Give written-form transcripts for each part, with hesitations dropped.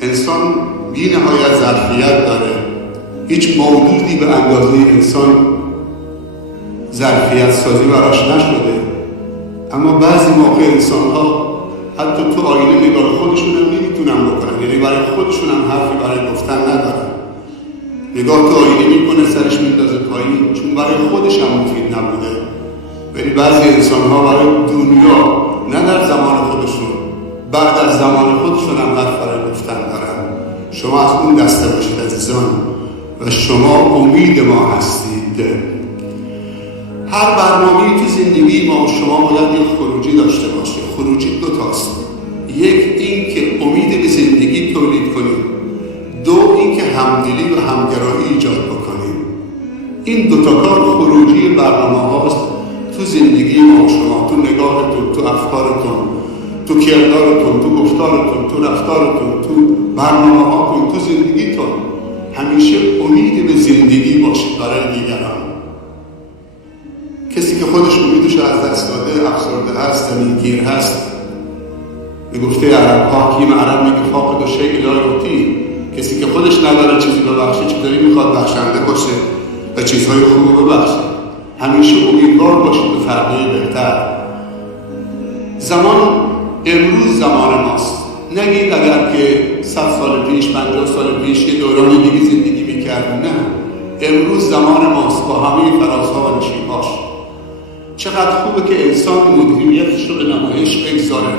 انسان بی نهایت ظرفیت داره. هیچ موجودی به اندازه انسان ظرفیت سازی براش نشده، اما بعضی موقع انسان ها حتی تو آینه نگاه خودشون هم نمیتونن بکنن، یعنی برای خودشون هم حرفی برای گفتن ندارن. نگاه تو آینه میکنه، سرش میندازه پایین، چون برای خودش هم مفید نبوده. ولی بعضی انسان ها برای دنیا، نه در زمان خودشون، بعد از زمان خودشون هم حرف برای گفتن دارن. شما از اون دسته باشید عزیزان و شما امید ما هستید. هر برنامه‌ای تو زندگی ما و شما باید یک خروجی داشته باشه. خروجی دو تاست: یک این که امید به زندگی تولید کنیم، دو این که همدلی و همگرایی ایجاد بکنیم. این دو تا کار خروجی برنامه هاست تو زندگی ما و شما، تو نگاهتون، تو افکارتون، تو کردارتون، تو گفتارتون، تو رفتارتون، تو برنامه هاتون، تو زندگیتون. همیشه امید به زندگی باشید برای دیگران. کسی که خودش امیدش از دست داده، افسرده هست، زمینگیر هست. به گفته عرب ها، کیم عرب میگه فاقد و شیء لا یعطی. کسی که خودش نداره چیزی ببخشه، چطوری میخواد بخشنده باشه و چیزهای خوب ببخشه؟ همیشه امیدوار باشید به فردای بهتر. زمان امروز زمان ماست. نگید اگر که 100 سال پیش، 50 سال پیش یه دوران دیگه زندگی میکردیم. نه، امروز زمان ماست با همه فرازها و نشیبهاش. چقدر خوبه که انسان مدیریتش رو به نمایش بگذاره،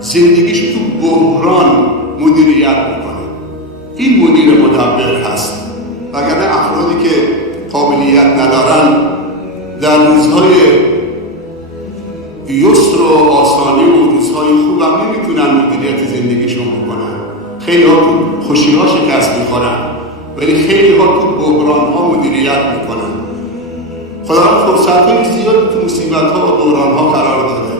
زندگیش تو بحران مدیریت میکنه. این مدیر مدبر هست. وگرنه افرادی که قابلیت ندارن در روزهای یسر و آسانی و روزهای خوب هم نمیتونن مدیریت زندگیشون بکنن. خیلی ها تو خوشی ها شکست میخورن، ولی خیلی ها تو بحران ها مدیریت میکنن. خدا فرصت های زیادی تو مصیبت ها و بحران ها قرار داده.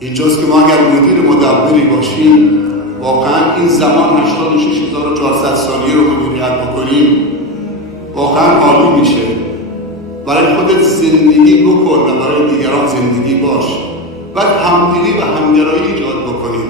اینجاست که ما اگر مدیر مدبری باشیم، واقعا این زمان 86400 ثانیه رو مدیریت بکنیم، واقعا عالی میشه. برای خودت زندگی بکن و برای دیگران زندگی باش و همدلی و همگرایی ایجاد بکنیم.